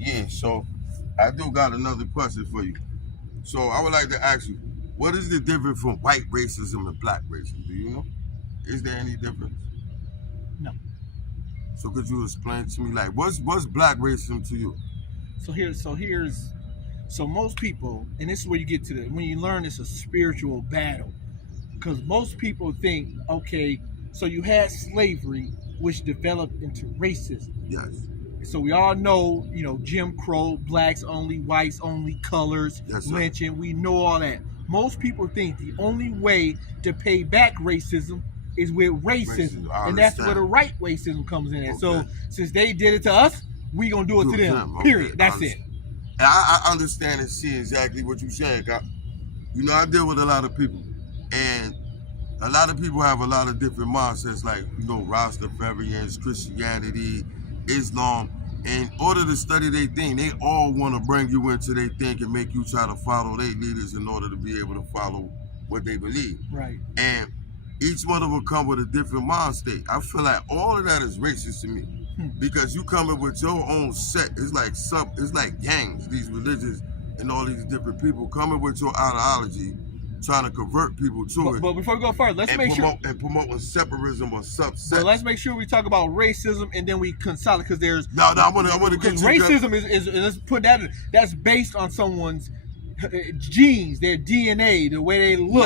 Yeah, so I do got another question for you. So I would like to ask you, what is the difference from white racism and black racism? Do you know? Is there any difference? No. So could you explain to me, like, what's black racism to you? So most people, and this is where you get to when you learn it's a spiritual battle, because most people think, okay, so you had slavery, which developed into racism. Yes. So we all know, Jim Crow, blacks only, whites only, colors, Yes, sir. lynching. We know all that. Most people think the only way to pay back racism is with racism, and that's where the right racism comes in. Okay. So since they did it to us, we gonna do it to them. Period. That's it. I understand and see exactly what you're saying. I deal with a lot of people, and a lot of people have a lot of different mindsets, like, Rastafarians, Christianity, Islam. In order to study their thing, they all want to bring you into their thing and make you try to follow their leaders in order to be able to follow what they believe. Right. And each one of them come with a different mind state. I feel like all of that is racist to me. Because you coming with your own set. It's like gangs, these religions and all these different people coming with your ideology, trying to convert people to it. But before we go further, let's make sure promoting separatism or subset. But let's make sure we talk about racism and then we consolidate, because there's I want to get to racism is let's put that in, that's based on someone's genes, their DNA, the way they look.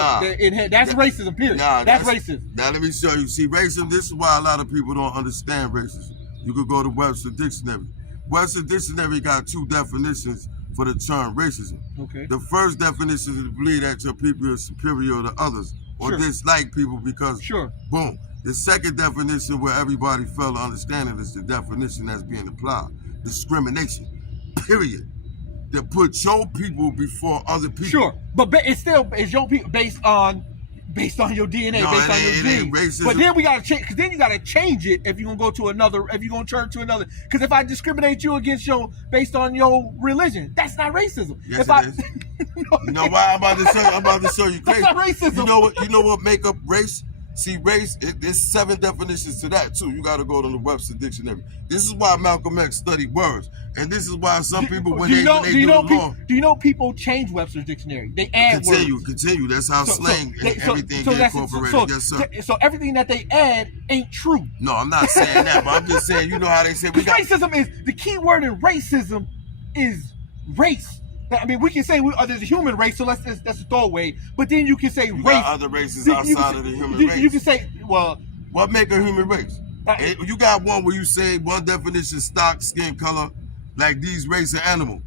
That's racism. Period. That's racism. Now let me show you. See, racism. This is why a lot of people don't understand racism. You could go to Webster Dictionary. Webster Dictionary got two definitions for the term racism. Okay. The first definition is to believe that your people are superior to others or dislike people because boom. The second definition, where everybody fail to understand it, is the definition that's being applied. Discrimination. Period. To put your people before other people. Sure. But it's your people based on your DNA, based on your genes. But then we gotta change, because then you gotta change it if you're gonna turn to another. Because if I discriminate you based on your religion, that's not racism. Yes, it is. You know why? I'm about to show you crazy. That's not racism. You know what make up race? See, race, there's 7 definitions to that too. You got to go to the Webster Dictionary. This is why Malcolm X studied words, and this is why some people do you know people change Webster's dictionary? They add words. Continue. That's how slang and everything gets incorporated. Yes, sir. So everything that they add ain't true. No, I'm not saying that, but I'm just saying, you know how they say racism is the key word in racism is race. I mean, we can say there's a human race, so that's a throwaway. But then you can say you race. Got other races outside of the human race. You can say, well, what make a human race? You got one where you say one definition: stock, skin color, like these race of animals,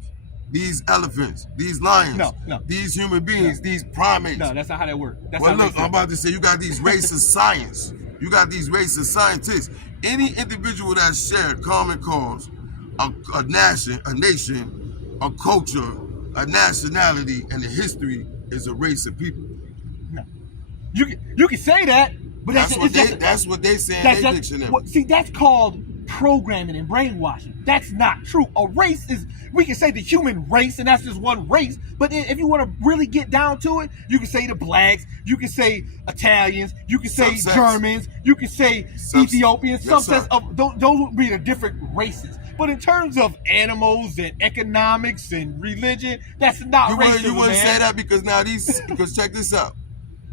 these elephants, these lions, these human beings, these primates. No, that's not how that works. I'm about to say you got these races of science. You got these races of scientists. Any individual that shared common cause, a nation, a culture, a nationality, and a history is a race of people. No, you can say that, but that's what they say in their dictionary. See, that's called programming and brainwashing. That's not true. A race is, we can say the human race, and that's just one race. But if you want to really get down to it, you can say the blacks, you can say Italians, you can say Germans, you can say Ethiopians. Those would be the different races. But in terms of animals and economics and religion, that's not racism. You wouldn't say that because check this out.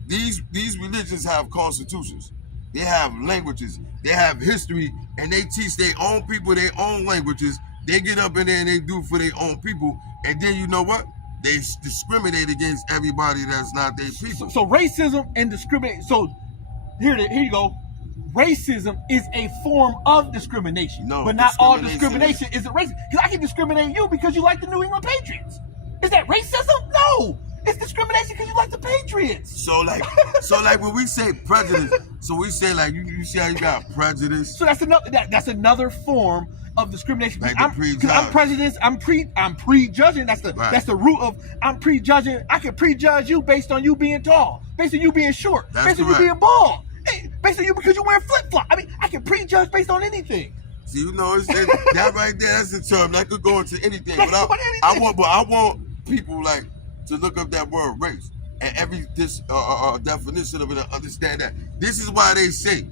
These religions have constitutions. They have languages. They have history, and they teach their own people their own languages. They get up in there and they do for their own people. And then you know what? They discriminate against everybody that's not their people. So racism and discrimination. So here you go. Racism is a form of discrimination, but not all discrimination is a racism. Because I can discriminate you because you like the New England Patriots. Is that racism? No, it's discrimination because you like the Patriots. So like when we say prejudice, so we say like you see how you got prejudice. So that's another form of discrimination. Like because I'm prejudiced. I'm prejudging. That's the root of I'm prejudging. I can prejudge you based on you being tall, based on you being short, based on you being bald. Hey, based on you because you wear flip-flop. I mean, I can prejudge based on anything. See, it's that right there. That's the term that could go into anything. But I want people like to look up that word race and every definition of it and understand that this is why they say.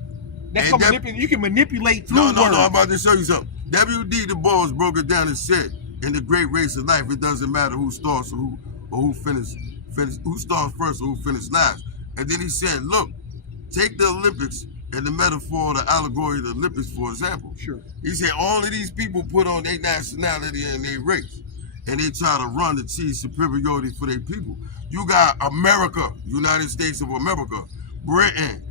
You can manipulate through words. No. I'm about to show you something. W.D. Du Bois broke it down and said, in the great race of life, it doesn't matter who starts or who finish, who starts first or who finishes last. And then he said, look, take the Olympics and the metaphor, the allegory of the Olympics, for example. Sure. He said all of these people put on their nationality and their race, and they try to run to achieve superiority for their people. You got America, United States of America, Britain,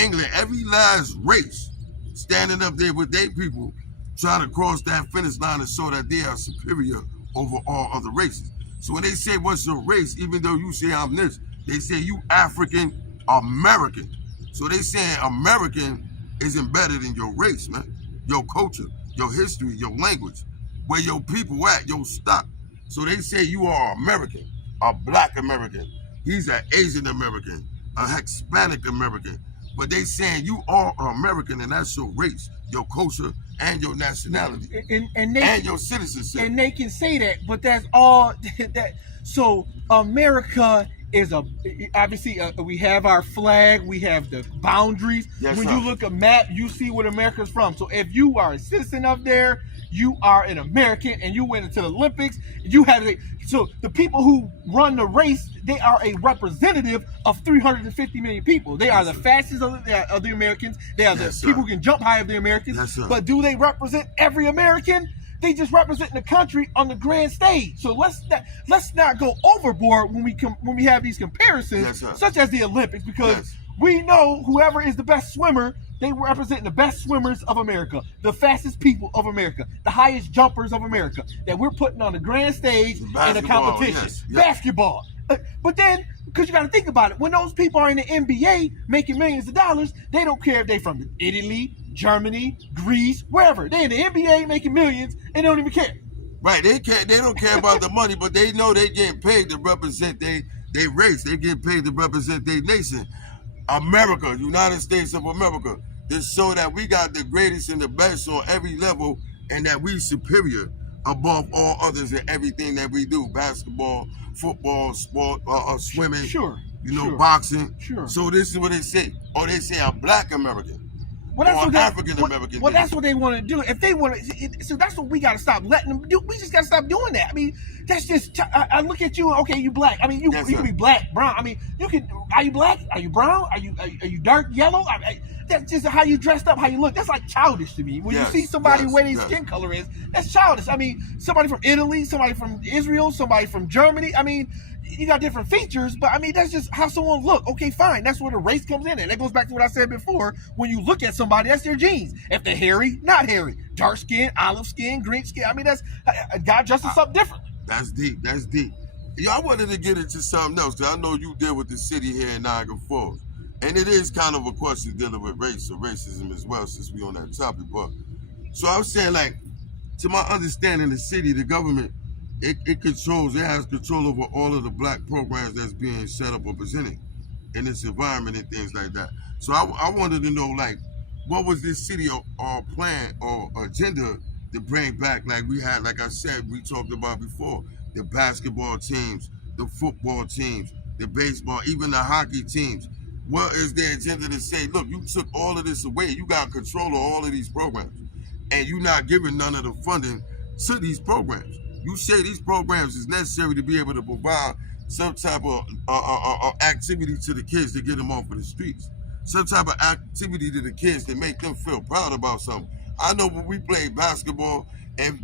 England, every last race standing up there with their people trying to cross that finish line and show that they are superior over all other races. So when they say, what's your race, even though you say I'm this, they say you African American. So they saying American is embedded in your race, man. Your culture, your history, your language, where your people at, your stock. So they say you are American, a Black American. He's an Asian American, a Hispanic American. But they saying you are American, and that's your race, your culture, and your nationality, and your citizenship. And they can say that, but that's all that. So America is obviously we have our flag, we have the boundaries. Yes, when sir. you look at a map, you see what America's from. So if you are a citizen up there, you are an American, and you went into the Olympics. You have so the people who run the race, they are a representative of 350 million people. They are the fastest of the Americans. They are the people who can jump high of the Americans. Yes, sir. But do they represent every American? They just represent the country on the grand stage. So let's not go overboard when we have these comparisons, Yes, such as the Olympics, because we know whoever is the best swimmer, they represent the best swimmers of America, the fastest people of America, the highest jumpers of America that we're putting on the grand stage in a competition. Yes. Basketball. But then, because you got to think about it, when those people are in the NBA making millions of dollars, they don't care if they're from Italy, Germany, Greece, wherever. They're in the NBA making millions, and they don't even care. Right, they don't care about the money, but they know they getting paid to represent their race. They get paid to represent their nation. America, United States of America, to show that we got the greatest and the best on every level, and that we superior above all others in everything that we do. Basketball, football, sport, swimming, boxing. Sure. So this is what they say. Or they say a Black American. Well, that's what African American. Well, that's what they want to do. If they want to, so that's what we got to stop letting them do. We just got to stop doing that. I mean, that's just. I look at you. Okay, you Black. I mean, you can be Black, brown. I mean, you can. Are you Black? Are you brown? Are you dark yellow? That's just how you dressed up, how you look. That's like childish to me. When you see somebody where their skin color is, that's childish. I mean, somebody from Italy, somebody from Israel, somebody from Germany. I mean, you got different features, but I mean, that's just how someone look. Okay, fine. That's where the race comes in. And that goes back to what I said before. When you look at somebody, that's their genes. If they're hairy, not hairy. Dark skin, olive skin, green skin. I mean, that's God dressed us up differently. That's deep. That's deep. I wanted to get into something else, because I know you deal with the city here in Niagara Falls. And it is kind of a question dealing with race or racism as well, since we on that topic. But so I was saying, like, to my understanding, the city, the government, it has control over all of the Black programs that's being set up or presented in this environment and things like that. So I wanted to know, like, what was this city or plan or agenda to bring back, like we had, like I said, we talked about before, the basketball teams, the football teams, the baseball, even the hockey teams. What is their agenda to say, look, you took all of this away, you got control of all of these programs, and you're not giving none of the funding to these programs. You say these programs is necessary to be able to provide some type of activity to the kids to get them off of the streets. Some type of activity to the kids to make them feel proud about something. I know when we played basketball and